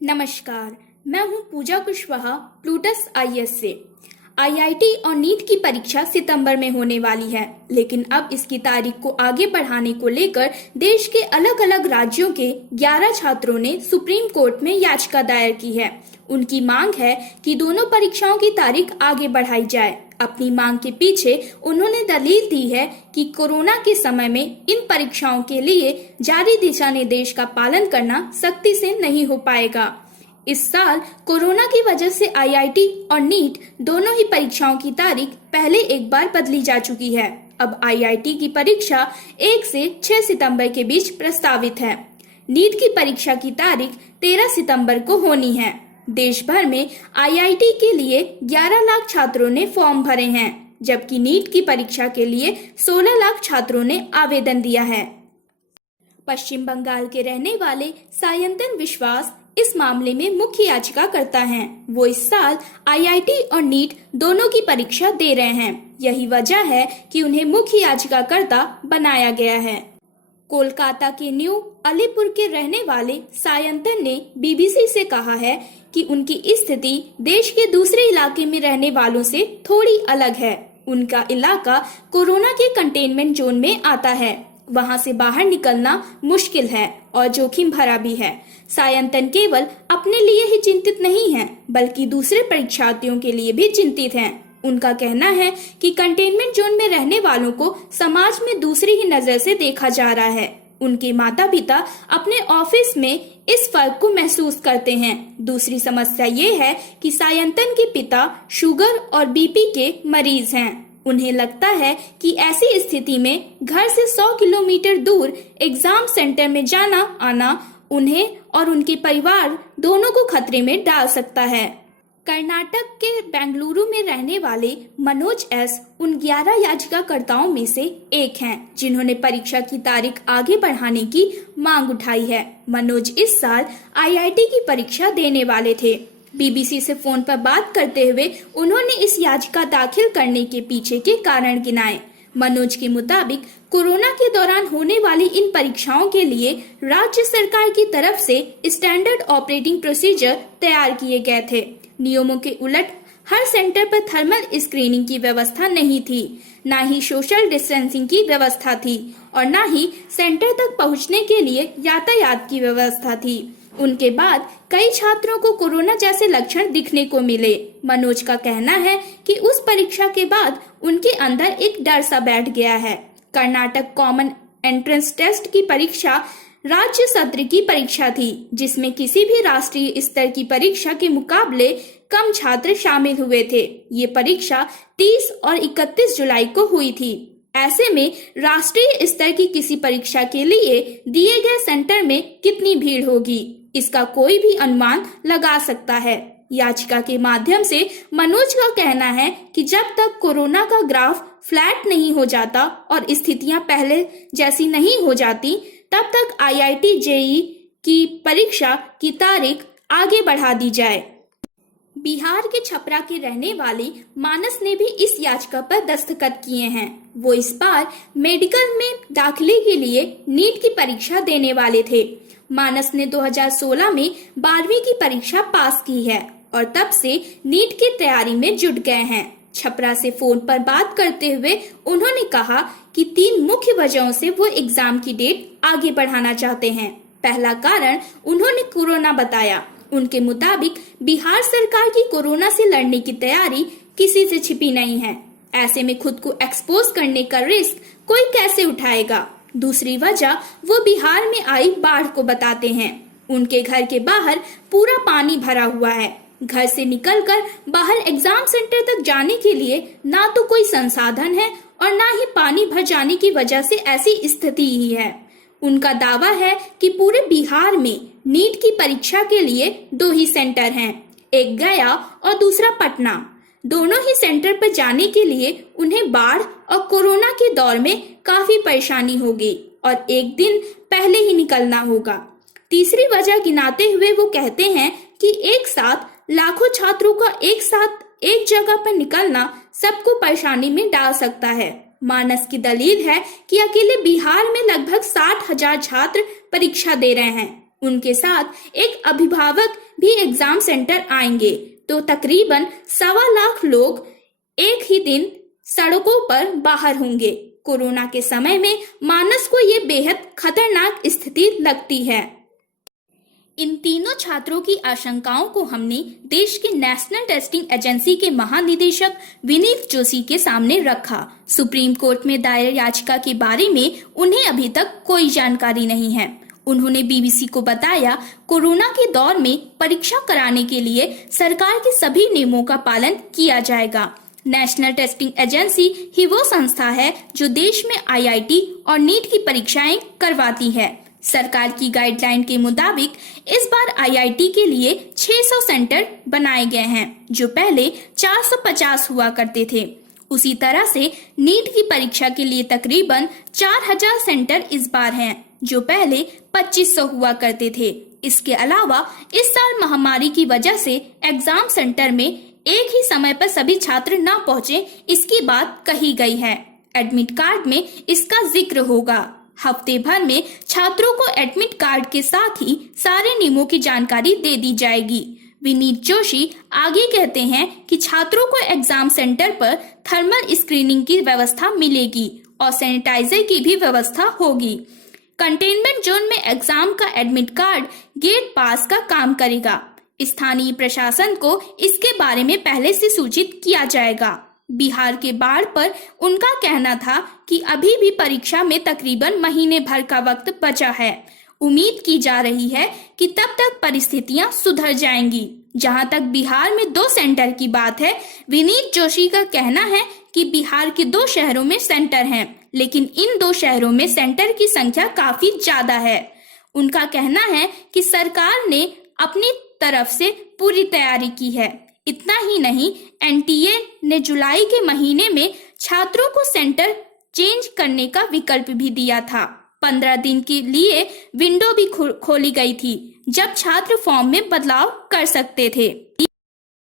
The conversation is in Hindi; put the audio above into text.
नमस्कार, मैं हूं पूजा कुशवाहा प्लूटस आईएएस से। आईआईटी और नीट की परीक्षा सितंबर में होने वाली है, लेकिन अब इसकी तारीख को आगे बढ़ाने को लेकर देश के अलग अलग राज्यों के 11 छात्रों ने सुप्रीम कोर्ट में याचिका दायर की है। उनकी मांग है कि दोनों परीक्षाओं की तारीख आगे बढ़ाई जाए। अपनी मांग के पीछे उन्होंने दलील दी है कि कोरोना के समय में इन परीक्षाओं के लिए जारी दिशा निर्देश का पालन करना सख्ती से नहीं हो पाएगा। इस साल कोरोना की वजह से आईआईटी और नीट दोनों ही परीक्षाओं की तारीख पहले एक बार बदली जा चुकी है। अब आईआईटी की परीक्षा 1 से 6 सितंबर के बीच प्रस्तावित है। नीट की परीक्षा की तारीख 13 सितंबर को होनी है। देश भर में आईआईटी के लिए 11 लाख छात्रों ने फॉर्म भरे हैं, जबकि नीट की परीक्षा के लिए 16 लाख छात्रों ने आवेदन दिया है। पश्चिम बंगाल के रहने वाले सायंतन विश्वास इस मामले में मुख्य याचिकाकर्ता हैं। वो इस साल आईआईटी और नीट दोनों की परीक्षा दे रहे हैं। यही वजह है कि उन्हें मुख्य याचिकाकर्ता बनाया गया है। कोलकाता के न्यू अलीपुर के रहने वाले सायंतन ने बीबीसी से कहा है कि उनकी स्थिति देश के दूसरे इलाके में रहने वालों से थोड़ी अलग है। उनका इलाका कोरोना के कंटेनमेंट जोन में आता है। वहां से बाहर निकलना मुश्किल है और जोखिम भरा भी है। सायंतन केवल अपने लिए ही चिंतित नहीं हैं, बल्कि दूसरे परीक्षार्थियों के लिए भी चिंतित हैं। उनका कहना है कि कंटेनमेंट जोन में रहने वालों को समाज में दूसरी ही नजर से देखा जा रहा है। उनके माता पिता अपने ऑफिस में इस फर्क को महसूस करते हैं। दूसरी समस्या ये है कि सायंतन के पिता शुगर और बीपी के मरीज हैं। उन्हें लगता है कि ऐसी स्थिति में घर से 100 किलोमीटर दूर एग्जाम सेंटर में जाना आना उन्हें और उनके परिवार दोनों को खतरे में डाल सकता है। कर्नाटक के बेंगलुरु में रहने वाले मनोज एस उन 11 याचिकाकर्ताओं में से एक हैं, जिन्होंने परीक्षा की तारीख आगे बढ़ाने की मांग उठाई है। मनोज इस साल आईआईटी की परीक्षा देने वाले थे। बीबीसी से फोन पर बात करते हुए उन्होंने इस याचिका दाखिल करने के पीछे के कारण गिनाए। मनोज के मुताबिक कोरोना के दौरान होने वाली इन परीक्षाओं के लिए राज्य सरकार की तरफ से स्टैंडर्ड ऑपरेटिंग प्रोसीजर तैयार किए गए थे। नियमों के उलट हर सेंटर पर थर्मल स्क्रीनिंग की व्यवस्था नहीं थी, न ही सोशल डिस्टेंसिंग की व्यवस्था थी और न ही सेंटर तक पहुंचने के लिए यातायात की व्यवस्था थी। उनके बाद कई छात्रों को कोरोना जैसे लक्षण दिखने को मिले। मनोज का कहना है कि उस परीक्षा के बाद उनके अंदर एक डर सा बैठ गया है। कर्नाटक कॉमन एंट्रेंस टेस्ट की परीक्षा राज्य सत्र की परीक्षा थी, जिसमें किसी भी राष्ट्रीय स्तर की परीक्षा के मुकाबले कम छात्र शामिल हुए थे। ये परीक्षा 30 और 31 जुलाई को हुई थी। ऐसे में राष्ट्रीय स्तर की किसी परीक्षा के लिए दिए गए सेंटर में कितनी भीड़ होगी, इसका कोई भी अनुमान लगा सकता है। याचिका के माध्यम से मनोज का कहना है कि जब तक कोरोना का ग्राफ फ्लैट नहीं हो जाता और स्थितियां पहले जैसी नहीं हो जाती, तब तक आईआईटी जेईई की परीक्षा की तारीख आगे बढ़ा दी जाए। बिहार के छपरा के रहने वाली मानस ने भी इस याचिका पर दस्तखत किए हैं। वो इस बार मेडिकल में दाखिले के लिए नीट की परीक्षा देने वाले थे। मानस ने 2016 में 12वीं की परीक्षा पास की है और तब से नीट की तैयारी में जुट गए हैं। छपरा से फोन पर बात करते हुए उन्होंने कहा कि 3 मुख्य वजहों से वो एग्जाम की डेट आगे बढ़ाना चाहते हैं। पहला कारण उन्होंने कोरोना बताया। उनके मुताबिक बिहार सरकार की कोरोना से लड़ने की तैयारी किसी से छिपी नहीं है। ऐसे में खुद को एक्सपोज करने का रिस्क कोई कैसे उठाएगा। दूसरी वजह वो बिहार में आई बाढ़ को बताते हैं। उनके घर के बाहर पूरा पानी भरा हुआ है। घर से निकलकर बाहर एग्जाम सेंटर तक जाने के लिए ना तो कोई संसाधन है और ना ही पानी भर जाने की वजह से ऐसी स्थिति ही है। उनका दावा है कि पूरे बिहार में नीट की परीक्षा के लिए 2 ही सेंटर हैं, एक गया और दूसरा पटना। दोनों ही सेंटर पर जाने के लिए उन्हें बाढ़ और कोरोना के दौर में काफी परेशानी होगी और एक दिन पहले ही निकलना होगा। तीसरी वजह गिनाते हुए वो कहते हैं कि एक साथ लाखों छात्रों का एक साथ एक जगह पर निकलना सबको परेशानी में डाल सकता है। मानस की दलील है कि अकेले बिहार में लगभग 60,000 छात्र परीक्षा दे रहे हैं। उनके साथ एक अभिभावक भी एग्जाम सेंटर आएंगे तो तकरीबन 1.25 लाख लोग एक ही दिन सड़कों पर बाहर होंगे। कोरोना के समय में मानस को ये बेहद खतरनाक स्थिति लगती है। इन तीनों छात्रों की आशंकाओं को हमने देश के नेशनल टेस्टिंग एजेंसी के महानिदेशक विनीत जोशी के सामने रखा। सुप्रीम कोर्ट में दायर याचिका के बारे में उन्हें अभी तक कोई जानकारी नहीं है। उन्होंने बीबीसी को बताया, कोरोना के दौर में परीक्षा कराने के लिए सरकार के सभी नियमों का पालन किया जाएगा। नेशनल टेस्टिंग एजेंसी ही वो संस्था है जो देश में आईआईटी और नीट की परीक्षाएं करवाती है। सरकार की गाइडलाइन के मुताबिक इस बार आईआईटी के लिए 600 सेंटर बनाए गए हैं, जो पहले 450 हुआ करते थे। उसी तरह से नीट की परीक्षा के लिए तकरीबन 4000 सेंटर इस बार हैं, जो पहले 2500 हुआ करते थे। इसके अलावा इस साल महामारी की वजह से एग्जाम सेंटर में एक ही समय पर सभी छात्र न पहुंचे, इसकी बात कही गई है। एडमिट कार्ड में इसका जिक्र होगा। हफ्ते भर में छात्रों को एडमिट कार्ड के साथ ही सारे नियमों की जानकारी दे दी जाएगी। विनीत जोशी आगे कहते हैं कि छात्रों को एग्जाम सेंटर पर थर्मल स्क्रीनिंग की व्यवस्था मिलेगी और सैनिटाइजर की भी व्यवस्था होगी। कंटेनमेंट जोन में एग्जाम का एडमिट कार्ड गेट पास का काम करेगा। स्थानीय प्रशासन को इसके बारे में पहले से सूचित किया जाएगा। बिहार के बाढ़ पर उनका कहना था कि अभी भी परीक्षा में तकरीबन महीने भर का वक्त बचा है। उम्मीद की जा रही है कि तब तक परिस्थितियां सुधर जाएंगी। जहां तक बिहार में 2 सेंटर की बात है, विनीत जोशी का कहना है कि बिहार के 2 शहरों में सेंटर हैं, लेकिन इन 2 शहरों में सेंटर की संख्या काफी ज्यादा है। उनका कहना है कि सरकार ने अपनी तरफ से पूरी तैयारी की है। इतना ही नहीं, एनटीए ने जुलाई के महीने में छात्रों को सेंटर चेंज करने का विकल्प भी दिया था। 15 दिन के लिए विंडो भी खोली गई थी, जब छात्र फॉर्म में बदलाव कर सकते थे।